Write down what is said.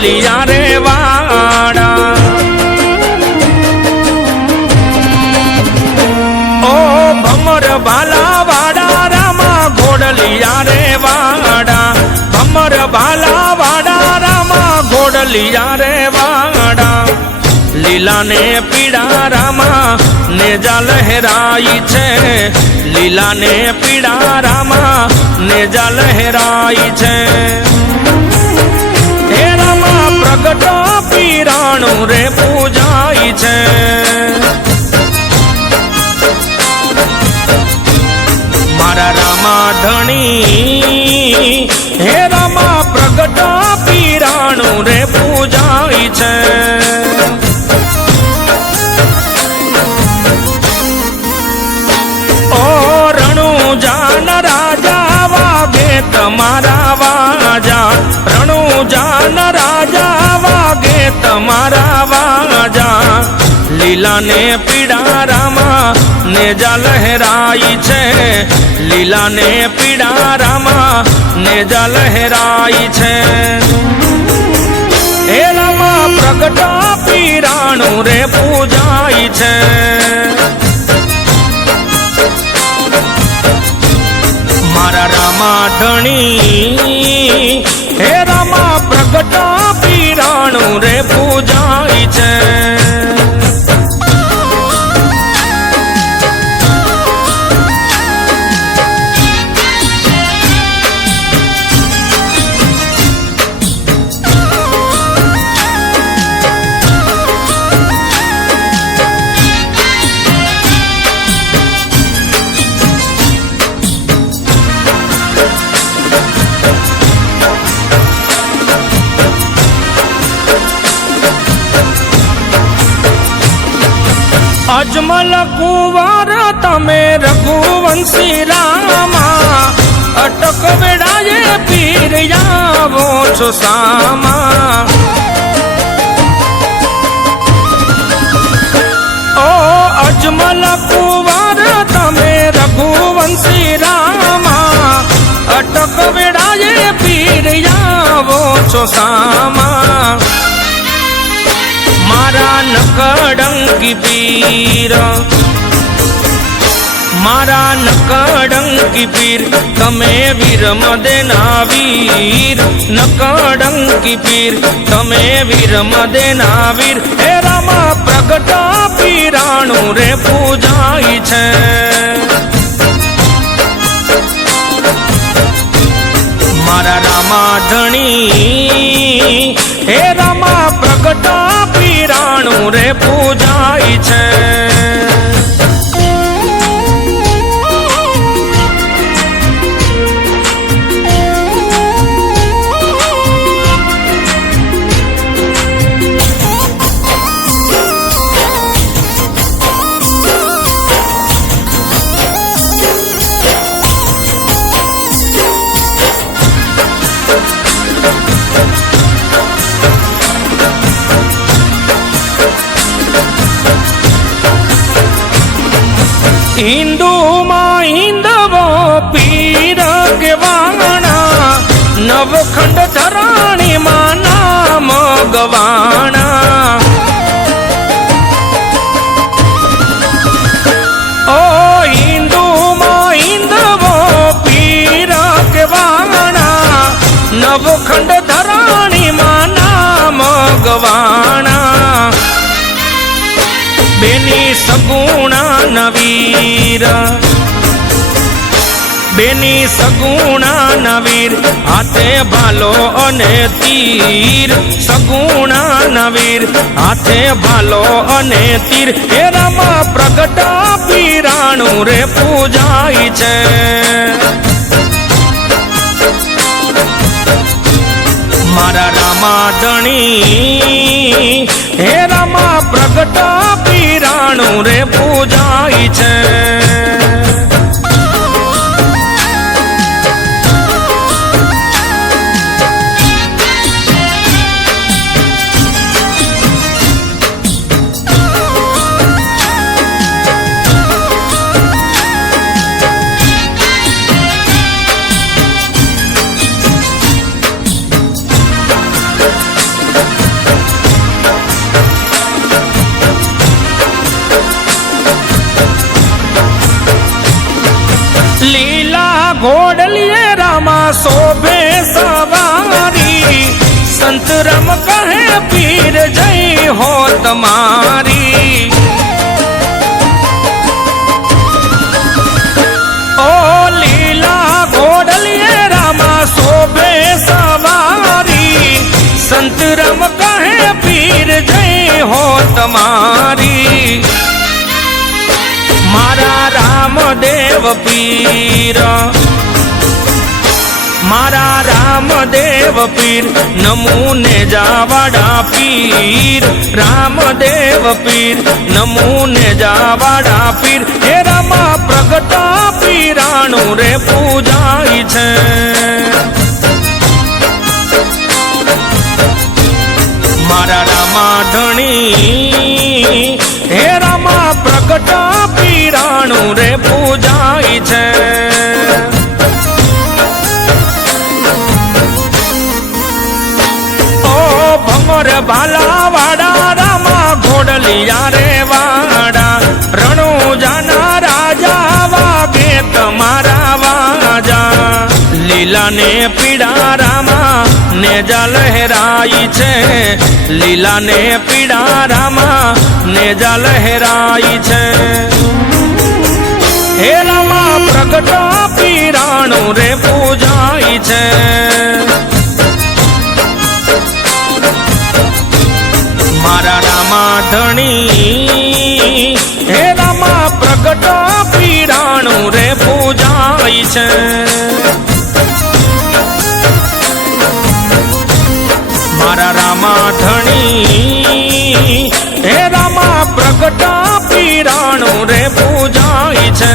घोड़लिया रे वाड़ा। ओ भमर बाला वाड़ा रामा घोड़लिया रे वाड़ा। भमर बाला वाड़ा रामा घोड़लिया रे वाड़ा। લીલા ને પીળા રામા નેજા લહેરાઈ છે। લીલા ને પીળા રામા નેજા લહેરાઈ છે। હે રામા પ્રગટ પીરાણું રે પૂજાય છે। મારા રામા ધણી હે રામા પ્રગટ પીરાણું રે પૂજાય છે। તમારા વાજા રણુજાન રાજા વાગે તમારા વાજા। લીલા ને પીળા રામા નેજા લહેરાઈ છે। લીલા ને પીળા રામા નેજા લહેરાઈ છે। હે રામા પ્રગટ પીરાણું રે પૂજાય છે। મારા રામા ધણી હે રામા પ્રગટ પીરાણું રે પૂજાય છે। अजमल कुंवर तमे रघुवंशी रामा। अटक बेड़ाए पीर यावो छो सामा। ओ अजमल कुंवर तमे रघुवंशी रामा। अटक बेड़ाए पीर यावो छो सामा। मारा नकड़ंकी पीर मारा नकड़ंकी पीर तमे वीर मदेना वीर। नकड़ंकी पीर तमे वीर मदेना वीर। हे रामा प्रगट पीराणुं रे पूजाय छे। मारा रामा धणी हे रामा प्रगट पीराणुं रे पूजाय छे। हिंदू मां हिंदवो पीर के वाणा। नवखंड धराणी मां नाम गवाणा। ओ हिंदू मां हिंदवो पीर के वाणा। नवखंड धराणी मां नाम गवाणा। बेनी सगुणा नवीर बेनी सगुणा नवीर। हाथे भालो अने तीर। सगुणा नवीर हाथे भालो अने तीर। हे रामा प्रगट पीराणुं रे पूजाय छे। मारा रामा धणी हे रामा प्रगट पीराणुं रे पूजाय छे। ઘોડલીએ રામા શોભે સવારી સંત રામ કહે પીર જય હો તમારી ઓ લીલા ઘોડલીએ રામા શોભે સવારી સંત રામ કહે પીર જય હો તમારી મારા રામદેવ પીર મારા રામદેવ પીર નમૂને જાવાડા પીર રામદેવ પીર નમૂને જાવાડા પીર હે રામા પ્રગટા પીરાણું રે પૂજાય છે મારા રામા ધણી હે રામા પ્રગટા પીરાણું રે પૂજાય છે ઓ ભમર ભાલા વાડા રામા ઘોડલિયા રે વાડા રણુજાના રાજા વાગે તમારા વાજા લીલા ને પીડા રામા નેજા લહેરાઈ છે લીલા ને પીડા રામા નેજા લહેરાઈ છે હે રામા પ્રગટા પીરાણું રે પૂજાય છે મારા રામા ધણી હે રામા પ્રગટા પીરાણું રે પૂજાય છે મારા રામા ધણી હે રામા પ્રગટા પીરાણું રે પૂજાય છે